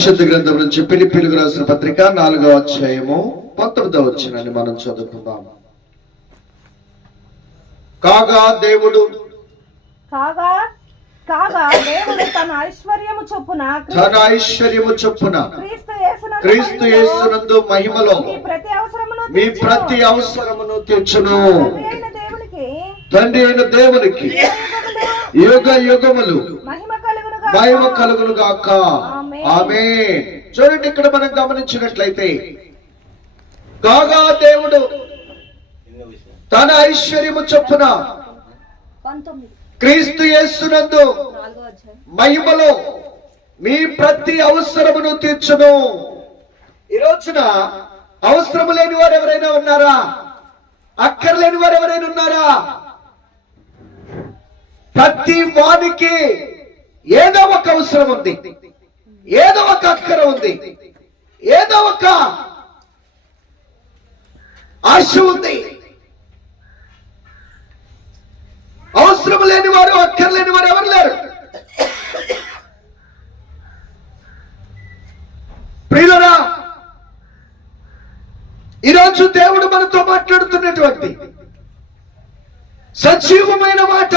పరిశుద్ధ గ్రంథం నుంచి ఫిలిప్పీయులకు రాసిన పత్రిక 4వ అధ్యాయము 19వ వచనాన్ని మనం చదువుకుందాం. కాగా దేవుడు తన ఐశ్వర్యము చొప్పున క్రీస్తు యేసునందు మహిమలో మీ ప్రతి అవసరమును తీర్చును. తండ్రి అయిన దేవునికి యుగ యుగములు మహిమ కలుగును గాక. ఆమేన్. చూడండి, ఇక్కడ మనం గమనించినట్లయితే కాగా దేవుడు తన ఐశ్వర్యము చొప్పున క్రీస్తు యేసునందు మహిమలో మీ ప్రతి అవసరమును తీర్చును. ఈ రోజున అవసరము లేని వారు ఎవరైనా ఉన్నారా? అక్కర్లేని వారు ఎవరైనా ఉన్నారా? ప్రతి వానికి ఏదో ఒక అవసరం ఉంది, ఏదో ఒక అక్కర ఉంది, ఏదో ఒక ఆశ ఉంది. అవసరం లేని వారు, అక్కర్లేని వారు ఎవరు లేరు. ప్రియులరా, ఈరోజు దేవుడు మనతో మాట్లాడుతున్నటువంటి సజీవమైన మాట,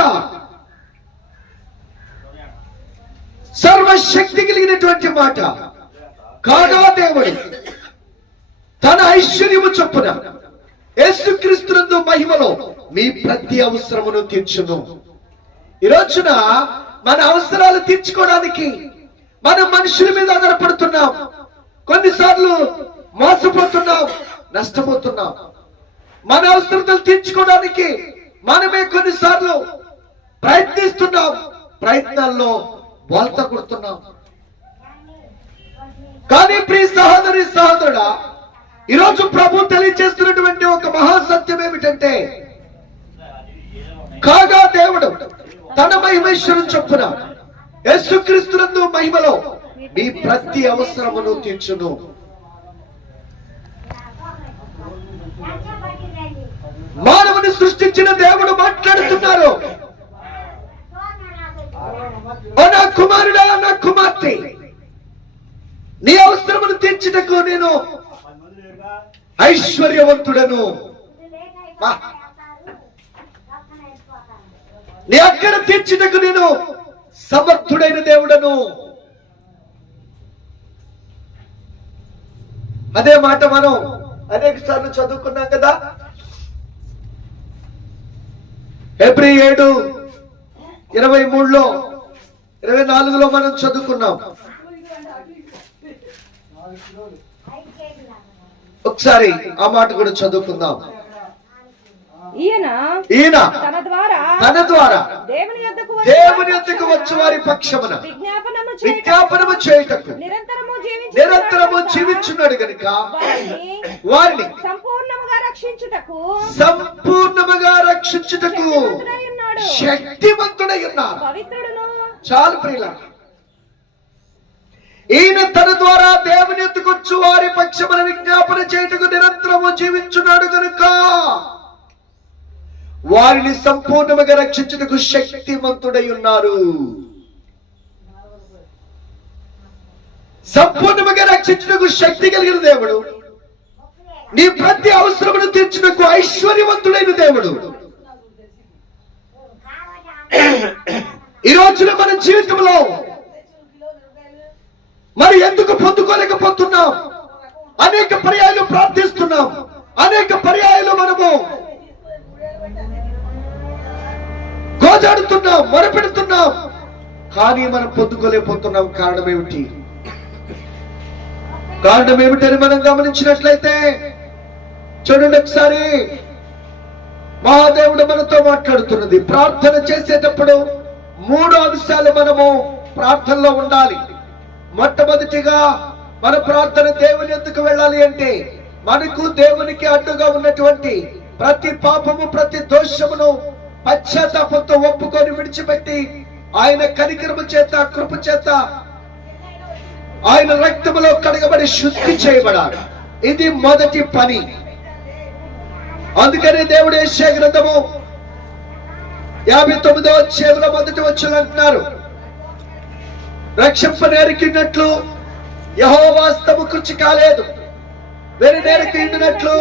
సర్వశక్తి కలిగినటువంటి మాట. కాగా దేవుడు తన ఐశ్వర్యము చొప్పున యేసుక్రీస్తునందు మహిమలో మీ ప్రతి అవసరమును తీర్చును. ఈ రోజున మన అవసరాలు తీర్చుకోవడానికి మనం మనుషుల మీద ఆధారపడుతున్నాం. కొన్నిసార్లు మోసపోతున్నాం, నష్టపోతున్నాం. మన అవసరాలు తీర్చుకోవడానికి మనమే కొన్నిసార్లు ప్రయత్నిస్తున్నాం, ప్రయత్నాల్లో బోల్త కొడుతున్నాం. కానీ ప్రియ సహోదరి సహోదరుడా, ఈరోజు ప్రభు తెలియజేస్తున్నటువంటి ఒక మహాసత్యం ఏమిటంటే, కాగా దేవుడు తన మహిమేశ్వరం చొప్పున యేసుక్రీస్తునందు మహిమలో మీ ప్రతి అవసరమును తీర్చును. మానవుని సృష్టించిన దేవుడు మాట్లాడుతున్నారు. ఓ నా కుమారుడా, నా కుమార్తె, నీ అవసరమును తీర్చుటకు నేను ఐశ్వర్యవంతుడను. నీ అక్కడ తీర్చుటకు నేను సమర్థుడైన దేవుడను. అదే మాట మనం అనేక సార్లు చదువుకున్నాం కదా. హెబ్రీ 7:23, 24 మనం చదువుకున్నాం. ఒకసారి ఆ మాట కూడా చదువుకుందాం. ఈయన తన ద్వారా దేవుని యొద్దకు వచ్చి వారి పక్షమున విజ్ఞాపనము చేయుటకు నిరంతరము జీవించున్నాడు గనుక వారిని సంపూర్ణముగా రక్షించుటకు శక్తిమంతుడై ఉన్నారు. చాలు ప్రియులారా, ఈయన తన ద్వారా దేవుని ఎత్తుకొచ్చు వారి పక్షమున విజ్ఞాపన చేయుటకు నిరంతరము జీవించున్నాడు గనుక వారిని సంపూర్ణముగా రక్షించుటకు శక్తిమంతుడై ఉన్నారు. సంపూర్ణముగా రక్షించుటకు శక్తి కలిగిన దేవుడు, నీ ప్రతి అవసరమును తీర్చుటకు ఐశ్వర్యవంతుడైన దేవుడు. ఈ రోజున మన జీవితంలో మరి ఎందుకు పొందుకోలేకపోతున్నాం? అనేక పర్యాయాలు ప్రార్థిస్తున్నాం, అనేక పర్యాయాలు మనము గోజాడుతున్నాం, మొరపెడుతున్నాం, కానీ మనం పొందుకోలేకపోతున్నాం. కారణం ఏమిటి? కారణం ఏమిటని మనం గమనించినట్లయితే చూడండి ఒకసారి. మహాదేవుడు మనతో మాట్లాడుతున్నది. ప్రార్థన చేసేటప్పుడు 3 అంశాలు మనము ప్రార్థనలో ఉండాలి. మొట్టమొదటిగా మన ప్రార్థన దేవుని ఎందుకు వెళ్ళాలి అంటే, మనకు దేవునికి అడ్డుగా ఉన్నటువంటి ప్రతి పాపము, ప్రతి దోషమును పశ్చాత్తాపంతో ఒప్పుకొని విడిచిపెట్టి ఆయన కనికరము చేత, కృప చేత, ఆయన రక్తములో కడగబడి శుద్ధి చేయబడాలి. ఇది మొదటి పని. అందుకని దేవుడు యెషయా గ్రంథము 59వ అధ్యాయంలో మొదటి వచనం అంటున్నారు, రక్షింపనేరికినట్లు యెహోవా హస్తము కృషి కాలేదు, వెనునేరకు ఇండునట్లు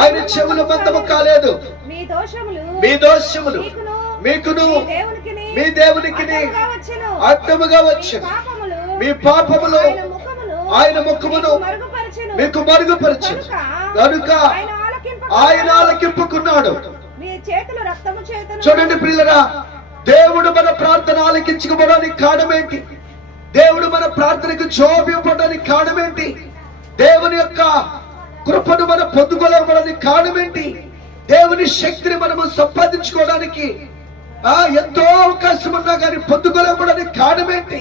ఆయన చెవులు మందము కాలేదు. మీ దోషములు మీకును మీ దేవునికిని అడ్డముగా వచ్చును. మీ పాపములు ఆయన ముఖమును మీకు మరుగుపరచును కనుక ఆయన ఆలకింపుకున్నాడు. చూడండి ప్రియులారా, దేవుడు మన ప్రార్థన ఆలకించుకోవడానికి కారణమేంటి? దేవుడు మన ప్రార్థనకు జవాబు ఇవ్వడానికి కారణమేంటి? దేవుని యొక్క కృపను మనం పొందుకోలేకపోవడానికి కారణమేంటి? దేవుని శక్తిని మనము సంపాదించుకోవడానికి ఎంతో అవకాశం ఉన్నా కానీ పొందుకోలేకపోవడానికి కారణమేంటి?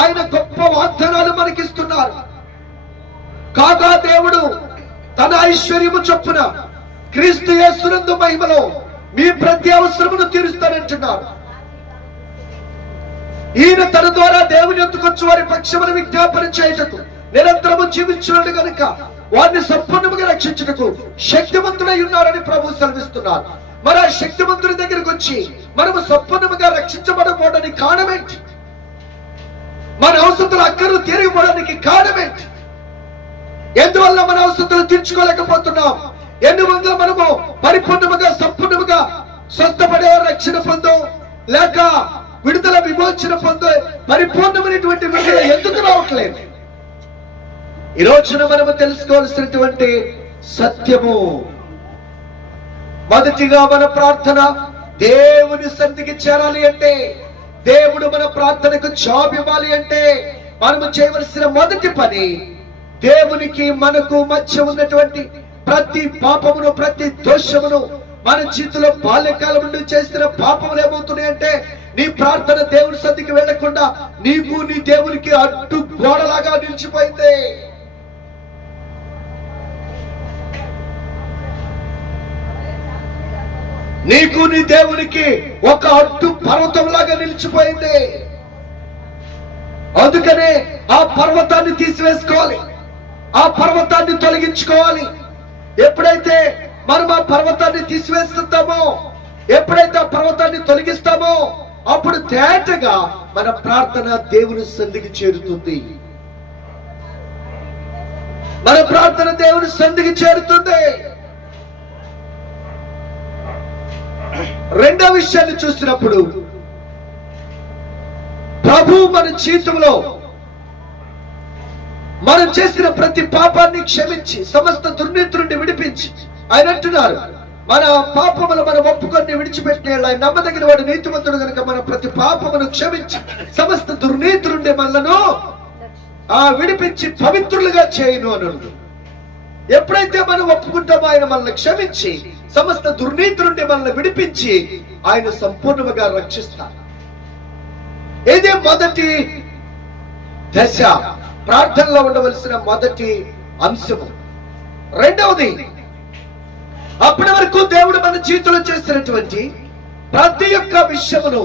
ఆయన గొప్ప వాగ్దానాలు మనకిస్తున్నారు. కాగా దేవుడు తన ఐశ్వర్యము చొప్పున క్రీస్తు యేసునందు మహిమలో మీ ప్రతి అవసరమును తీరుస్తానంటున్నారు. ఈయన తన ద్వారా దేవుని ఎత్తుకొచ్చి వారి పక్షమును విజ్ఞాపన చేయుటకు నిరంతరము జీవించున్నాడు కనుక వారిని సంపూర్ణముగా రక్షించుటకు శక్తివంతుడై ఉన్నారని ప్రభు సెలవిస్తున్నారు. మరి ఆ శక్తివంతుడి దగ్గరికి వచ్చి మనము సంపూర్ణముగా రక్షించబడకపోవడానికి కారణమేంటి? మన అవసరాలు అక్కర్లు తీరిపోవడానికి కారణమేంటి? ఎందువల్ల మన అవసరాలు తీర్చుకోలేకపోతున్నాం? ఎందువల్ల మనము పరిపూర్ణముగా సంపూర్ణముగా స్వస్థపడే రక్షణ పొందో, లేక విడుదల విమోచన పొందో పరిపూర్ణమైనటువంటి విడుదల ఎందుకు రావట్లేదు? ఈ రోజున మనము తెలుసుకోవాల్సినటువంటి సత్యము, మొదటిగా మన ప్రార్థన దేవుని సన్నిధికి చేరాలి అంటే, దేవుడు మన ప్రార్థనకు జవాబు ఇవ్వాలి అంటే మనము చేయవలసిన మొదటి పని, దేవునికి మనకు మధ్య ఉన్నటువంటి ప్రతి పాపమును ప్రతి దోషమును మన జీవితంలో బాల్యకాలం నుండి చేస్తున్న పాపములు ఏమవుతున్నాయంటే, నీ ప్రార్థన దేవుని సన్నిధికి వెళ్లకుండా నీకు నీ దేవునికి అడ్డు గోడలాగా నిలిచిపోయింది. నీకు నీ దేవునికి ఒక అడ్డు పర్వతం లాగా నిలిచిపోయింది. అందుకనే ఆ పర్వతాన్ని తీసివేసుకోవాలి, ఆ పర్వతాన్ని తొలగించుకోవాలి. ఎప్పుడైతే మనం ఆ పర్వతాన్ని తీసివేస్తామో, ఎప్పుడైతే ఆ పర్వతాన్ని తొలగిస్తామో, అప్పుడు తేటగా మన ప్రార్థన దేవుని సన్నిధికి చేరుతుంది. మన ప్రార్థన దేవుని సన్నిధికి చేరుతుంది. రెండో విషయాన్ని చూసినప్పుడు, ప్రభు మన జీవితంలో మనం చేసిన ప్రతి పాపాన్ని క్షమించి సమస్త దుర్నీతి నుండి విడిపించి, ఆయన అంటున్నారు, మన పాపములు మనం ఒప్పుకొని విడిచిపెట్టిన ఆయన నమ్మదగిన వాడు నీతిమంతుడు కనుక మన ప్రతి పాపమును క్షమించి సమస్త దుర్నీతి నుండి మనలను విడిపించి పవిత్రులుగా చేయను అన్నాడు. ఎప్పుడైతే మనం ఒప్పుకుంటామో ఆయన మనల్ని క్షమించి సమస్త దుర్నీతి నుండి మనల్ని విడిపించి ఆయన సంపూర్ణంగా రక్షిస్తారు. ఇదే మొదటి దశ, ప్రార్థనలో ఉండవలసిన మొదటి అంశము. రెండవది, అప్పటి వరకు దేవుడు మన జీవితంలో చేసినటువంటి ప్రతి ఒక్క విషయమును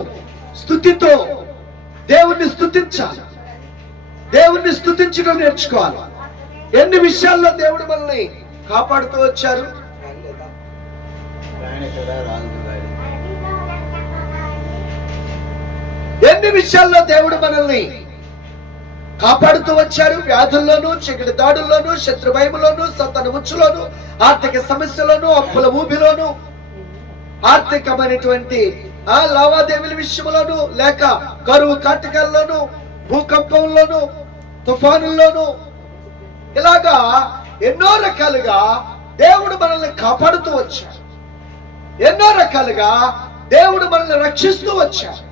స్తుతితో దేవుణ్ణి స్తుతించాలి, దేవుణ్ణి స్తుతించడం నేర్చుకోవాలి. ఎన్ని విషయాల్లో దేవుడు మనల్ని కాపాడుతూ వచ్చారు. ఎన్ని విషయాల్లో దేవుడు మనల్ని కాపాడుతూ వచ్చారు. వ్యాధుల్లోనూ, చీకటి దాడుల్లోనూ, శత్రు భయములోనూ, సంతాన ఉచ్చులోనూ, ఆర్థిక సమస్యలోనూ, అప్పుల ఊబిలోనూ, ఆర్థికమైనటువంటి లావాదేవీల విషయంలోనూ, లేక కరువు కాటకాల్లోనూ, భూకంపంలోనూ, తుఫానుల్లోనూ, ఇలాగా ఎన్నో రకాలుగా దేవుడు మనల్ని కాపాడుతూ వచ్చాడు. ఎన్నో రకాలుగా దేవుడు మనల్ని రక్షిస్తూ వచ్చాడు.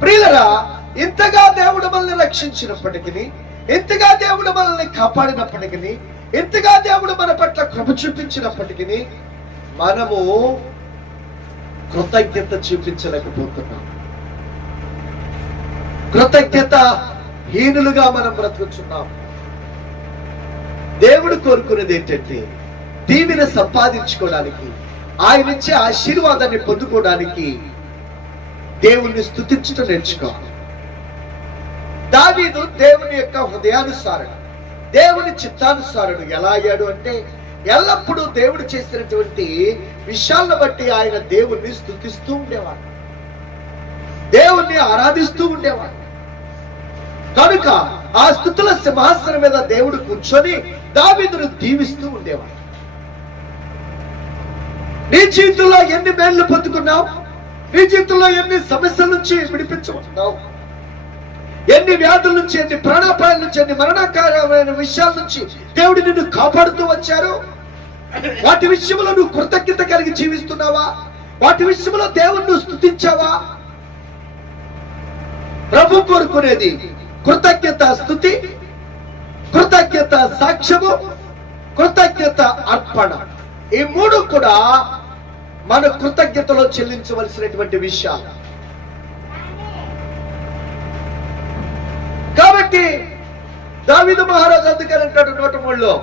ప్రియులరా, ఇంతగా దేవుడు మనల్ని రక్షించినప్పటికీ, ఇంతగా దేవుడు మనల్ని కాపాడినప్పటికీ, ఇంతగా దేవుడు మన పట్ల కృప చూపించినప్పటికీ మనము కృతజ్ఞత చూపించలేకపోతున్నాం. కృతజ్ఞత హీనులుగా మనం బ్రతుకుతున్నాం. దేవుడు కోరుకునేది ఏంటంటే, దీవెన సంపాదించుకోవడానికి, ఆయన ఇచ్చే ఆశీర్వాదాన్ని పొందుకోవడానికి దేవుణ్ణి స్తుతించడం నేర్చుకోవాలి. దావీదు దేవుని యొక్క హృదయానుసారుడు, దేవుని చిత్తానుసారుడు ఎలా అయ్యాడు అంటే, ఎల్లప్పుడూ దేవుడు చేసినటువంటి విషయాలను బట్టి ఆయన దేవుణ్ణి స్తుతిస్తూ ఉండేవాడు, దేవుణ్ణి ఆరాధిస్తూ ఉండేవాడు. కనుక ఆ స్తుతుల సింహాసనం మీద దేవుడు కూర్చొని దావీదును దీవిస్తూ ఉండేవాడు. నీ జీవితంలో ఎన్ని మేళ్లు పొందుకున్నావు? నీ జీవితంలో ఎన్ని సమస్యల నుంచి విడిపించుకుంటున్నావు? ఎన్ని వ్యాధుల నుంచి, ఎన్ని ప్రాణాపాయాల నుంచి, ఎన్ని మరణకరమైన విషయాల నుంచి దేవుడు నిన్ను కాపాడుతూ వచ్చారు? వాటి విషయంలో నువ్వు కృతజ్ఞత కలిగి జీవిస్తున్నావా? వాటి విషయంలో దేవుణ్ణి స్తుతించావా? ప్రభు కోరుకునేది కృతజ్ఞత స్తుతి, కృతజ్ఞత సాక్ష్యము, కృతజ్ఞత అర్పణ. ఈ మూడు కూడా మన కృతజ్ఞతలో చెల్లించవలసినటువంటి విషయాలు. కాబట్టి దావీదు మహారాజు అందుకని అంటాడు 103లో,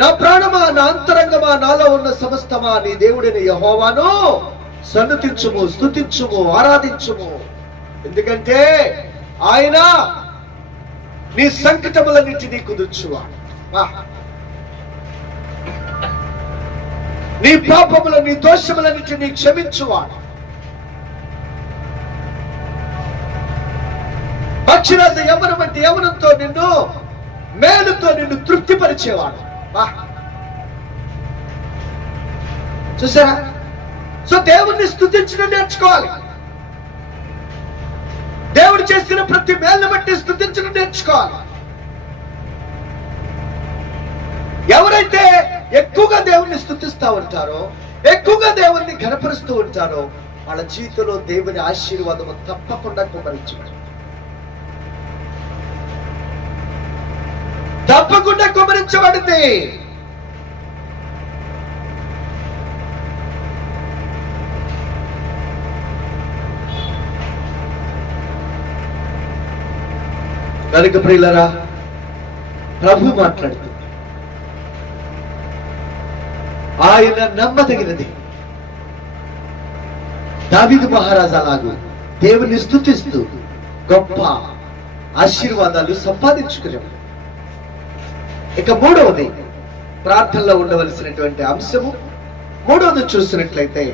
నా ప్రాణమా, నా అంతరంగమా, నాలో ఉన్న సమస్తమా నీ దేవుడైన యెహోవాను సన్నుతించుము, స్తుతించుము, ఆరాధించుము. ఎందుకంటే ఆయన నీ సంకటములన్నింటినీ కుదుర్చువాడు, నీ పాపముల, నీ దోషములన్నింటినీ క్షమించువాడు, పక్షిరాజ యవనం వంటి యవనంతో నిన్ను, మేలుతో నిన్ను తృప్తిపరిచేవాడు. చూసారా? సో దేవుణ్ణి స్తుతించడం నేర్చుకోవాలి. దేవుడు చేసిన ప్రతి మేలును బట్టి స్తుతించడం నేర్చుకోవాలి. ఎవరైతే ఎక్కువగా దేవుణ్ణి స్తుతిస్తూ ఉంటారో, ఎక్కువగా దేవుణ్ణి ఘనపరుస్తూ ఉంటారో, వాళ్ళ జీవితంలో దేవుని ఆశీర్వాదము తప్పకుండా కుమరించబడుతుంది. తప్పకుండా కుమరించబడింది. కనుక ప్రియులారా, ప్రభు మాట్లాడుతుంది, ఆయన నమ్మదగినది. దావీదు మహారాజు అలాగూ దేవుని స్తుతిస్తూ గొప్ప ఆశీర్వాదాలు సంపాదించుకునేవాడు. ఇక మూడవది ప్రార్థనలో ఉండవలసినటువంటి అంశము, మూడవది చూసినట్లయితే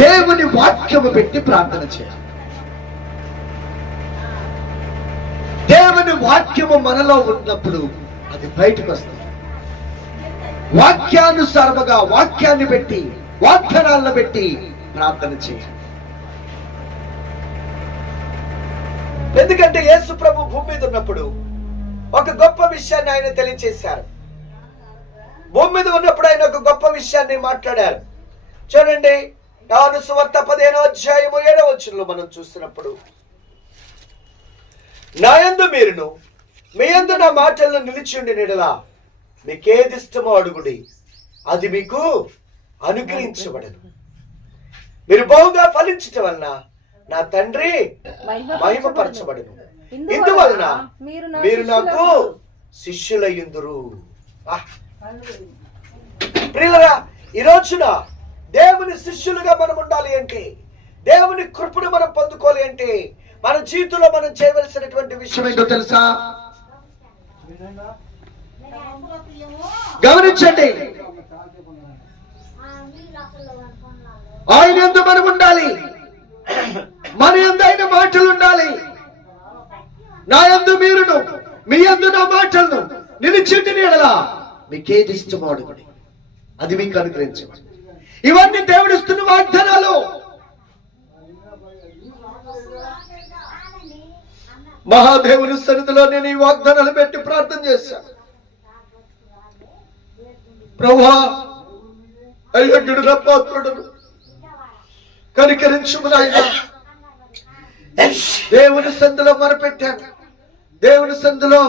దేవుని వాక్యము పెట్టి ప్రార్థన చేయాలి. దేవుని వాక్యము మనలో ఉన్నప్పుడు అది బయటకు వస్తుంది. వాక్యానుసారముగా వాక్యాన్ని పెట్టి, వాగ్దానాలను పెట్టి ప్రార్థన చేయాలి. ఎందుకంటే యేసు ప్రభు భూమి మీద ఉన్నప్పుడు ఒక గొప్ప విషయాన్ని ఆయన తెలియచేశారు. భూమి మీద ఉన్నప్పుడు ఆయన ఒక గొప్ప విషయాన్ని మాట్లాడారు. చూడండి, యోహాను సువార్త 15వ అధ్యాయము 7వ వచనంలో మనం చూస్తున్నప్పుడు, నా యందు మీరును మీ యందు నా మాటలను నిలిచి ఉండి నెడలా మీకేది ఇష్టమో అడుగుడి, అది మీకు అనుగ్రహించబడదు. మీరు బహుగా ఫలించటం వలన నా తండ్రి మహిమపరచబడును. ఇందువలన మీరు నాకు శిష్యులయ్యుందురు. ప్రియులారా, ఈ రోజున దేవుని శిష్యులుగా మనం ఉండాలి అంటే, దేవుని కృపను మనం పొందుకోవాలి అంటే, మన జీవితంలో మనం చేయవలసినటువంటి విషయం ఏంటో తెలుసా? గమనించండి, ఆయన యందు మనం ఉండాలి, మన యందు ఆయన మాటలు ఉండాలి. నా యందు మీరును మీ యందు నా మాటలను నిలిచింటి నీడలా మీకేది ఇష్టమో అడుగుడి, అది మీకు అనుగ్రహించబడి. ఇవన్నీ దేవుడిస్తున్న వాగ్దానాలు. మహాదేవుని సన్నిధిలో నేను ఈ వాగ్దానాలు పెట్టి ప్రార్థన చేశాను. ప్రభువా, అయ్యడు నా పాత్రుడును, కనికరించుము నాయనా. దేవుని సందులో మొరపెట్టాను, దేవుని సందులో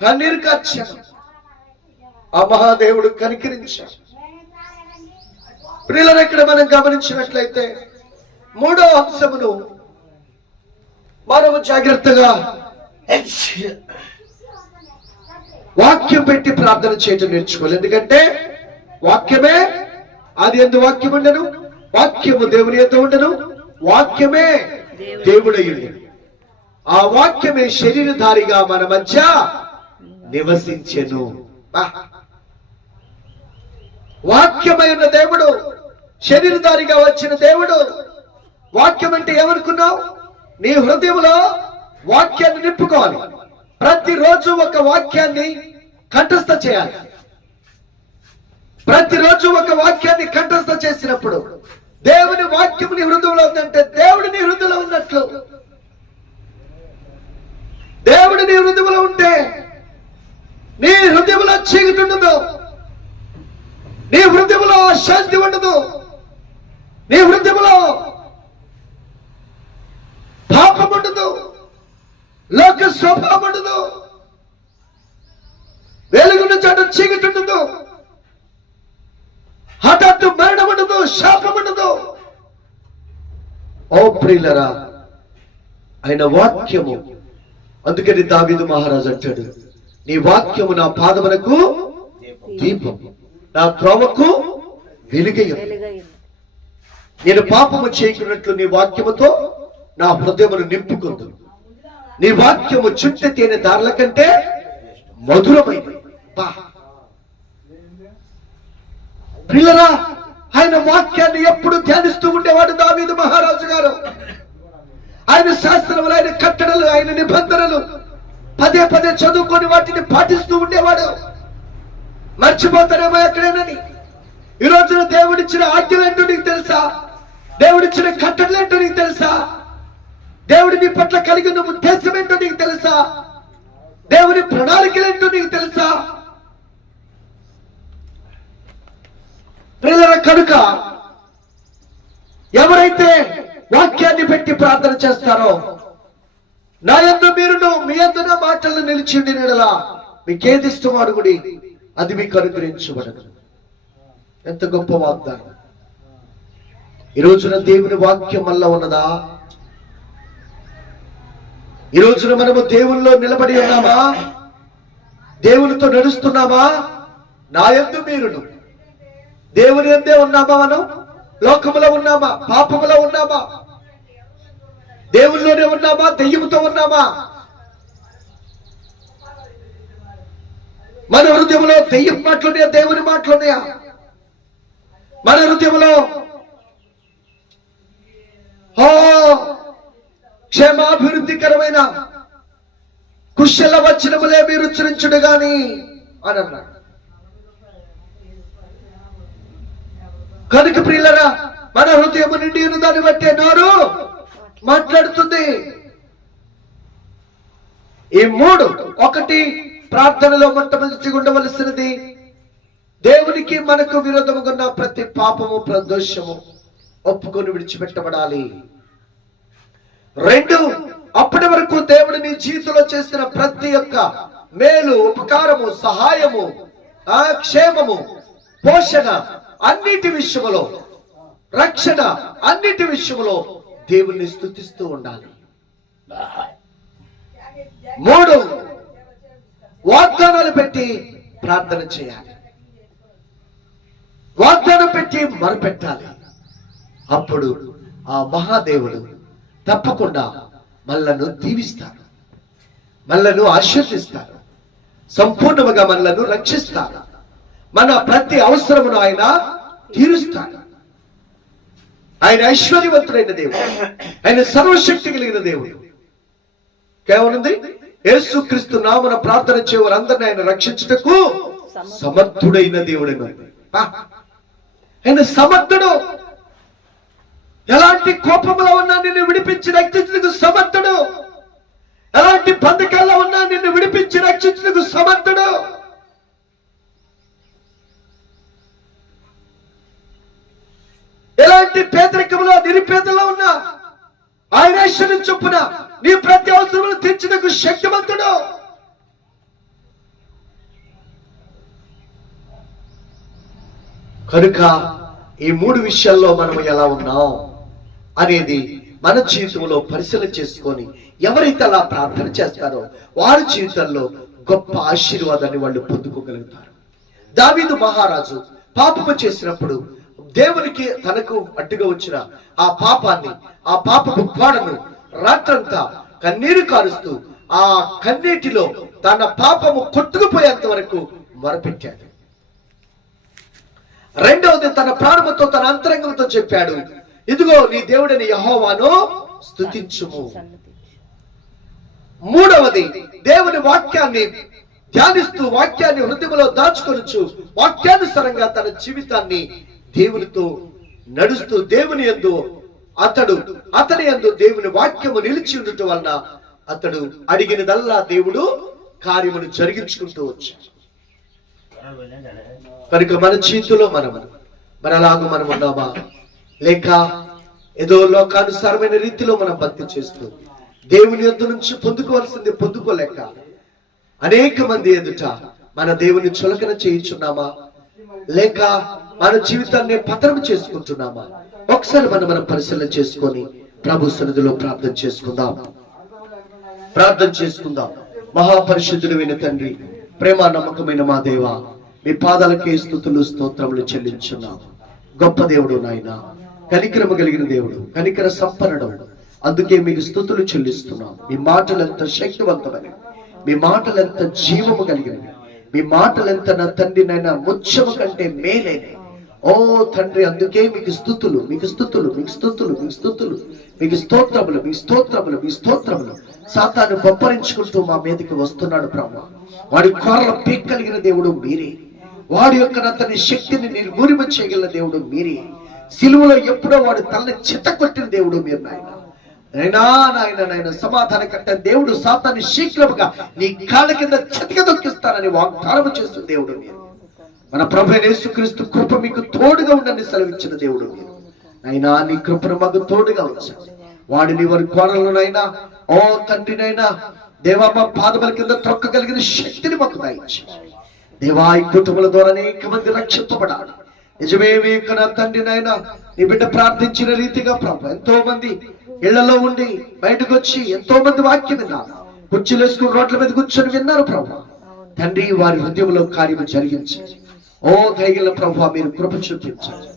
కన్నీరు కార్చాను. ఆ మహాదేవుడు కనికరించాడు. ప్రియులను ఇక్కడ మనం గమనించినట్లయితే మూడో అంశమును మనము జాగ్రత్తగా వాక్యం పెట్టి ప్రార్థన చేయటం నేర్చుకోవాలి. ఎందుకంటే వాక్యమే ఆది యందు వాక్యం ఉండెను, వాక్యము దేవుని యందు ఉండెను, వాక్యమే దేవుడయ్యుండెను. ఆ వాక్యమే శరీరధారిగా మన మధ్య నివసించెను. వాక్యమైన దేవుడు, శరీరధారిగా వచ్చిన దేవుడు వాక్యం అంటే ఏమనుకున్నావు? నీ హృదయంలో వాక్యాన్ని నింపుకోవాలి. ప్రతిరోజు ఒక వాక్యాన్ని కంఠస్థ చేయాలి. ప్రతిరోజు ఒక వాక్యాన్ని కంఠస్థ చేసినప్పుడు దేవుని వాక్యం నీ హృదయంలో ఉందంటే దేవుడు నీ హృదయంలో ఉన్నట్లు. దేవుడు నీ హృదయంలో ఉంటే నీ హృదయంలో చీకటి ఉండదు, నీ హృదయంలో శాంతి ఉండదు, నీ హృదయంలో పాపం ఉండదు, లోక స్వభావం ఉండదు, వెలుగున్న చాట చీకటి ఉండదు, హఠాత్తు మరణం ఉండదు, శాపం ఉండదు. ఓ ప్రియులరా, ఆయన వాక్యము, అందుకని దావీదు మహారాజు అంటాడు, నీ వాక్యము నా పాదములకు దీపం, నా త్రోవకు వెలుగయ్యు. నేను పాపము చేయకున్నట్లు నీ వాక్యముతో నా హృదయమును నింపుకుందు. నీ వాక్యము చుట్టూ తేనె దారుల కంటే మధురమైనది. ప్రియులరా, ఆయన వాక్యాన్ని ఎప్పుడు ధ్యానిస్తూ ఉండేవాడు దావీదు మహారాజు గారు. ఆయన శాస్త్రములు, ఆయన కట్టడలు, ఆయన నిబంధనలు పదే పదే చదువుకొని వాటిని పాటిస్తూ ఉండేవాడు. మర్చిపోతారేమో ఎక్కడేనని. ఈ రోజున దేవుడిచ్చిన ఆజ్ఞలు ఏంటో నీకు తెలుసా? దేవుడిచ్చిన కట్టడలు ఏంటో నీకు తెలుసా? దేవుడి నీ పట్ల కలిగిన ఉద్దేశం ఏంటో నీకు తెలుసా? దేవుని ప్రణాళికలు ఏంటో నీకు తెలుసా? ప్రియుల కనుక ఎవరైతే వాక్యాన్ని పెట్టి ప్రార్థన చేస్తారో, నా యందు మీరును మీ యందు నా మాటలను నిలిచిండి నెడలా మీకేది ఇష్టమో అడుగుడి, అది మీకు అనుగ్రహించబడదు. ఎంత గొప్ప వాగ్దానం! ఈ రోజున దేవుని వాక్యం వల్ల ఉన్నదా? ఈ రోజున మనము దేవునిలో నిలబడి ఉన్నామా? దేవునితో నడుస్తున్నామా? నా యందు మీరును దేవుని యందే ఉన్నామా? మనం లోకములో ఉన్నామా? పాపములో ఉన్నామా? దేవుల్లోనే ఉన్నామా? దెయ్యముతో ఉన్నామా? మన హృదయంలో దెయ్యం మాటలున్నాయా? దేవుని మాటలున్నాయా? మన హృదయంలో క్షేమాభివృద్ధికరమైన కుశల వచనములే మీరు ఉచ్చరించుడు గాని అని అన్నాడు. కనుక ప్రియులరా, మన హృదయము నిండి దాన్ని బట్టే నోరు మాట్లాడుతుంది. ఈ మూడు, ఒకటి ప్రార్థనలో మొట్టమొదటి ఉండవలసినది దేవునికి మనకు విరోధముగా ఉన్న ప్రతి పాపము ప్రదోషము ఒప్పుకొని విడిచిపెట్టబడాలి. రెండు, అప్పటి వరకు దేవుడు నీ జీవితంలో చేసిన ప్రతి ఒక్క మేలు, ఉపకారము, సహాయము, క్షేమము, పోషణ, అన్నిటి విషయములో, రక్షణ, అన్నిటి విషయములో దేవుణ్ణి స్తుతిస్తూ ఉండాలి. మూడు, వాగ్దానాలు పెట్టి ప్రార్థన చేయాలి. వాగ్దానం పెట్టి మొరపెట్టాలి. అప్పుడు ఆ మహాదేవుడు తప్పకుండా మనలను దీవిస్తాడు, మనలను ఆశీర్వదిస్తాడు, సంపూర్ణముగా మనలను రక్షిస్తాడు, మన ప్రతి అవసరమును ఆయన తీరుస్తాడు. ఆయన ఐశ్వర్యవంతుడైన దేవుడు, ఆయన సర్వశక్తి కలిగిన దేవుడు. కేవలం యేసుక్రీస్తు నామమున ప్రార్థన చేయవారందరినీ ఆయన రక్షించుటకు సమర్థుడైన దేవుడు. ఆయన సమర్థుడు. ఎలాంటి కోపంలో ఉన్నా నిన్ను విడిపించి రక్షించుటకు సమర్థుడు. ఎలాంటి బంధకాల్లో ఉన్నా నిన్ను విడిపించి రక్షించుటకు సమర్థుడు. ఎలాంటి పేదరికంలో, నిరుపేదలో ఉన్నా ఆయన ఐశ్వర్యం చొప్పున నీ ప్రతి అవసరమును తీర్చుటకు శక్తివంతుడు. కనుక ఈ మూడు విషయాల్లో మనం ఎలా ఉన్నాం అనేది మన జీవితంలో పరిశీలన చేసుకొని ఎవరైతే అలా ప్రార్థన చేస్తారో వారి జీవితంలో గొప్ప ఆశీర్వాదాన్ని వాళ్ళు పొందుకోగలుగుతారు. దావీదు మహారాజు పాపము చేసినప్పుడు దేవునికి తనకు అడ్డుగా వచ్చిన ఆ పాపాన్ని, ఆ పాపపు గోడను రాత్రంతా కన్నీరు కారుస్తూ ఆ కన్నీటిలో తన పాపము కొట్టుకుపోయేంత వరకు మొరపెట్టాడు. రెండవది, తన ప్రాణముతో, తన అంతరంగంతో చెప్పాడు, ఇదిగో నీ దేవుడని యెహోవాను స్తుతించుము. మూడవది, దేవుని వాక్యాన్ని ధ్యానిస్తూ వాక్యాన్ని హృదయంలో దాచుకొనుచు వాక్యానుసారంగా తన జీవితాన్ని దేవునితో నడుస్తూ దేవుని యందు అతని యందు దేవుని వాక్యము నిలిచి ఉండటం వలన అతడు అడిగినదల్లా దేవుడు కార్యమును జరిగించుకుంటూ వచ్చాడు. కనుక మన చేతిలో మనలాగా మనం ఉన్నామా, లేక ఏదో లోకానుసారమైన రీతిలో మనం భక్తి చేస్తూ దేవుని యొద్ద నుంచి పొందుకోవాల్సింది పొందుకోలేక అనేక మంది ఎదుట మన దేవుని చులకన చేయించున్నామా, లేక మన జీవితాన్ని పతనం చేసుకుంటున్నామా? ఒకసారి మనం పరిశీలన చేసుకొని ప్రభు సన్నిధిలో ప్రార్థన చేసుకుందాం. మహాపరిశుద్ధుడైన తండ్రి, ప్రేమ నమ్మకమైన మా దేవ, మీ పాదాలకే స్తుతులు స్తోత్రములు చెల్లించున్నాం. గొప్ప దేవుడు నాయన, కనికరము కలిగిన దేవుడు, కనికర సంపన్నుడు, అందుకే మీకు స్తుతులు చెల్లిస్తున్నాం. మీ మాటలు ఎంత శక్తివంతమైనవి, మీ మాటలు ఎంత జీవము కలిగినవి, మీ మాటలు ఎంత నా తండ్రి నైనా ముత్యము కంటే మేలైనవి. ఓ తండ్రి, అందుకే మీకు స్తోత్రములు, మీకు స్తోత్రములు. సాతాను బొప్పరించుకుంటూ మా మీదకి వస్తున్నాడు ప్రభు. వాడి కోరల పీక్కలిగిన దేవుడు మీరే, వాడి యొక్క అతని శక్తిని నిర్మూలన చేయగలిగిన దేవుడు మీరే. సిలువలో ఎప్పుడో వాడు తలని చిత్తకొట్టిన దేవుడు మీరు నాయన. సమాధాన కట్ట దేవుడు సాతాన్ని శీఘ్రముగా నీ కాళ్ళ కింద చితక దొక్కిస్తానని వాగ్దానం చేస్తున్న దేవుడు మీరు. మన ప్రభు యేసుక్రీస్తు కృప మీకు తోడుగా ఉండని సెలవిచ్చిన దేవుడు మీరు. నైనా నీ కృపను మాకు తోడుగా ఉంచాలి. వాడిని వారి కోరలనైనా, ఓ తండ్రినైనా దేవా, మా పాదముల కింద త్రొక్కగలిగిన శక్తిని మాకు దయచి దేవా, ఈ కుటుంబాల ద్వారా అనేక మంది రక్షింపబడాలి. నిజమే, మీ యొక్క తండ్రినైనా నీ బిడ్డ ప్రార్థించిన రీతిగా ప్రభు ఎంతో మంది ఇళ్లలో ఉండి బయటకు వచ్చి ఎంతో మంది వాక్యం విన్నారు, కుర్చీలు వేసుకుని రోడ్ల మీద కూర్చొని విన్నారు ప్రభు. తండ్రి, వారి హృదయంలో కార్యము జరిగించండి. ఓ దయగల ప్రభు, మీరు కృప చూపించండి.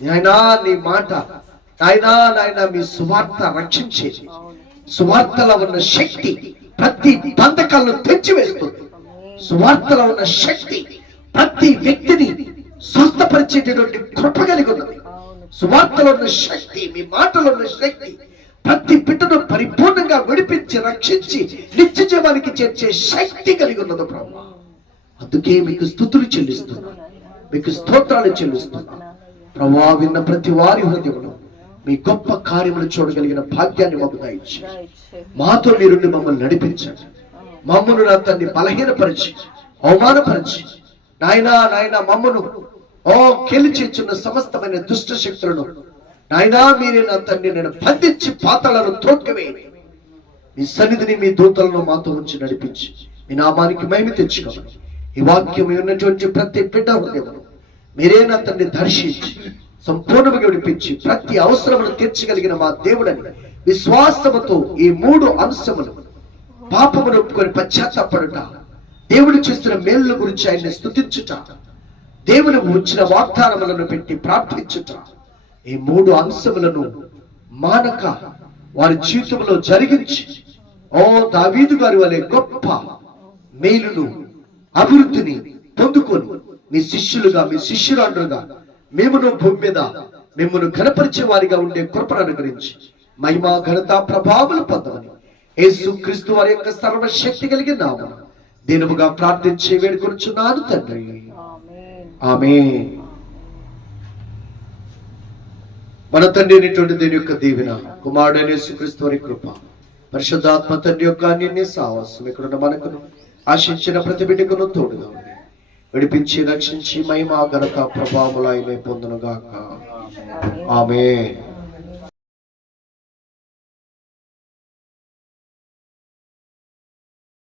నాయనా నీ మాట నాయనా మీ సువార్త రక్షించేది. సువార్తలో ఉన్న శక్తి ప్రతి బంధకాలను తెచ్చివేస్తుంది. సువార్తలో ఉన్న శక్తి ప్రతి వ్యక్తిని స్వస్థపరిచేటటువంటి కృప కలిగి ఉన్నది. సువార్తలో ఉన్న శక్తి, మీ మాటలో ఉన్న శక్తి ప్రతి బిడ్డను పరిపూర్ణంగా విడిపించి రక్షించి నిత్య జీవానికి చేర్చే శక్తి కలిగి ఉన్నది ప్రభు. అందుకే మీకు స్తుతులు చెల్లిస్తున్నా, మీకు స్తోత్రాలు చెల్లిస్తున్నా ప్రభు. విన్న ప్రతి వారి హృదయంలో మీ గొప్ప కార్యములు చూడగలిగిన భాగ్యాన్ని మాకు దయచి మాతో మీరుండి మమ్మల్ని నడిపించండి. మమ్మను నా తండ్రి బలహీనపరిచి అవమానపరిచి నాయనా మమ్మను గెలిచిచ్చున్న సమస్తమైన దుష్ట శక్తులను నాయనా మీరే నా తండ్రి నేను బంధించి పాతాళాలను త్రోట్టివేయండి. మీ సన్నిధిని మీ దూతలను మాతో ఉంచి నడిపించి మీ నామానికి మహిమ తెచ్చుకోమని ఈ వాక్యం ఉన్నటువంటి ప్రతి బిడ్డ హృదయమును మీరే నా తండ్రి దర్శించి సంపూర్ణంగా విడిపించి ప్రతి అవసరమును తీర్చగలిగిన మా దేవుడని విశ్వాసముతో ఈ 3 అంశములు పాపమును ఒప్పుకొని పశ్చాత్తాపడుట, దేవుడు చేస్తున్న మేలుల గురించి ఆయన్ని స్తుతించుట, దేవుని వచ్చిన వాగ్దానములను పెట్టి ప్రార్థించుట, ఈ 3 అంశములను మానక వారి జీవితంలో జరిగించి దావీదు గారి వలె గొప్ప మేలును అభివృద్ధిని పొందుకొని మీ శిష్యులుగా మీ శిష్యురాండ్రుగా మేమును భూమి మీద మిమ్మల్ని ఘనపరిచే వారిగా ఉండే కృపను అనుగ్రహించి మహిమ ఘనత ప్రభావాలు పొందమని యేసుక్రీస్తు వారి యొక్క సర్వశక్తి కలిగిన నామమున దీనముగా ప్రార్థించి వేడుకొనుచున్నాను తండ్రి, ఆమేన్. మన తండ్రి అయినటువంటి దేవుని యొక్క దీవెన, కుమారుడైన యేసుక్రీస్తు వారి కృప, పరిశుద్ధాత్మ తండ్రి యొక్క అన్యోన్య సహవాసం ఇక్కడున్న మనకును ఆశించిన ప్రతి బిడ్డకును తోడుగా ఉంది. విడిపించి రక్షించి మహిమ ఘనత ప్రభావములు ఆయనే పొందునుగాక. ఆమేన్.